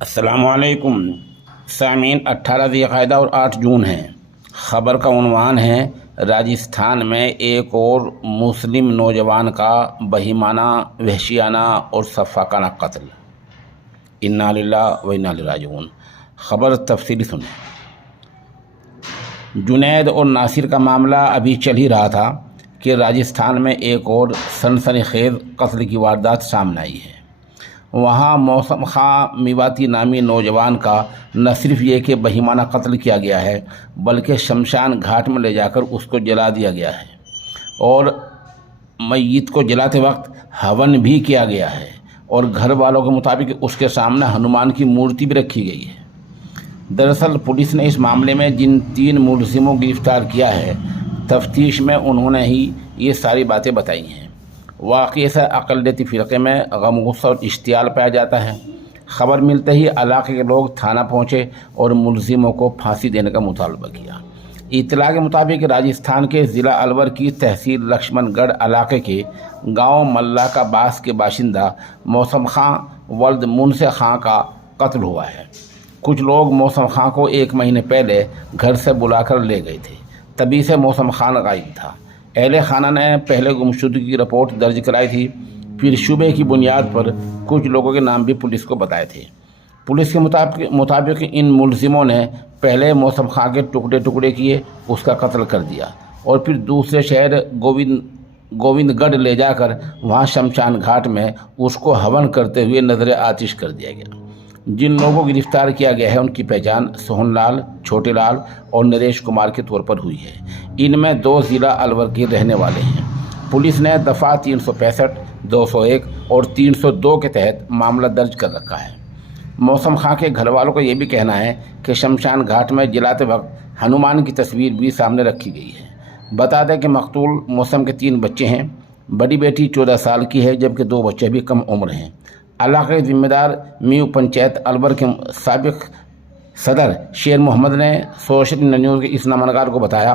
السلام علیکم سامعین، 18 ذی القعدہ اور 8 جون ہے۔ خبر کا عنوان ہے راجستھان میں ایک اور مسلم نوجوان کا بہیمانہ، وحشیانہ اور سفاکانہ قتل۔ انا للہ و انا الیہ راجعون۔ خبر تفصیلی سنیں۔ جنید اور ناصر کا معاملہ ابھی چل ہی رہا تھا کہ راجستھان میں ایک اور سنسنی خیز قتل کی واردات سامنے آئی ہے۔ وہاں موسم خان میواتی نامی نوجوان کا نہ صرف یہ کہ بہیمانہ قتل کیا گیا ہے، بلکہ شمشان گھاٹ میں لے جا کر اس کو جلا دیا گیا ہے، اور میت کو جلاتے وقت ہون بھی کیا گیا ہے، اور گھر والوں کے مطابق اس کے سامنے ہنومان کی مورتی بھی رکھی گئی ہے۔ دراصل پولیس نے اس معاملے میں جن 3 ملزموں کو گرفتار کیا ہے، تفتیش میں انہوں نے ہی یہ ساری باتیں بتائی ہیں۔ واقعے سے اقلیتی فرقے میں غم، غصہ اور اشتعال پایا جاتا ہے۔ خبر ملتے ہی علاقے کے لوگ تھانہ پہنچے اور ملزموں کو پھانسی دینے کا مطالبہ کیا۔ اطلاع کے مطابق راجستھان کے ضلع الور کی تحصیل لکشمن گڑھ علاقے کے گاؤں ملا کا باس کے باشندہ موسم خان ولد منصف خان کا قتل ہوا ہے۔ کچھ لوگ موسم خان کو 1 مہینے پہلے گھر سے بلا کر لے گئے تھے، تبھی سے موسم خان غائب تھا۔ اہل خانہ نے پہلے گمشدگی کی رپورٹ درج کرائی تھی، پھر شبے کی بنیاد پر کچھ لوگوں کے نام بھی پولیس کو بتائے تھے۔ پولیس کے مطابق ان ملزموں نے پہلے موسم خان کے ٹکڑے ٹکڑے کیے، اس کا قتل کر دیا، اور پھر دوسرے شہر گووند گڑھ لے جا کر وہاں شمشان گھاٹ میں اس کو ہون کرتے ہوئے نظر آتش کر دیا گیا۔ جن لوگوں کو گرفتار کیا گیا ہے ان کی پہچان سوہن لال، چھوٹے لال اور نریش کمار کے طور پر ہوئی ہے۔ ان میں 2 ضلع الور کے رہنے والے ہیں۔ پولیس نے دفعہ 365، 201 اور 302 کے تحت معاملہ درج کر رکھا ہے۔ موسم خان کے گھر والوں کا یہ بھی کہنا ہے کہ شمشان گھاٹ میں جلاتے وقت ہنومان کی تصویر بھی سامنے رکھی گئی ہے۔ بتا دیں کہ مقتول موسم کے 3 بچے ہیں۔ بڑی بیٹی 14 سال کی ہے، جبکہ 2 بچے بھی کم عمر ہیں۔ علاقے کے ذمہ دار میو پنچایت الور کے سابق صدر شیر محمد نے سوشل نیوز کے اس نامہ کو بتایا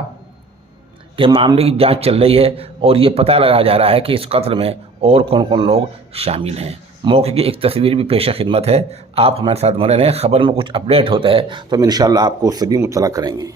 کہ معاملے کی جانچ چل رہی ہے اور یہ پتہ لگایا جا رہا ہے کہ اس قتل میں اور کون کون لوگ شامل ہیں۔ موقع کی ایک تصویر بھی پیش خدمت ہے، آپ ہمارے ساتھ بنے رہیں۔ خبر میں کچھ اپڈیٹ ہوتا ہے تو ہم انشاءاللہ آپ کو اس سے بھی مطلع کریں گے۔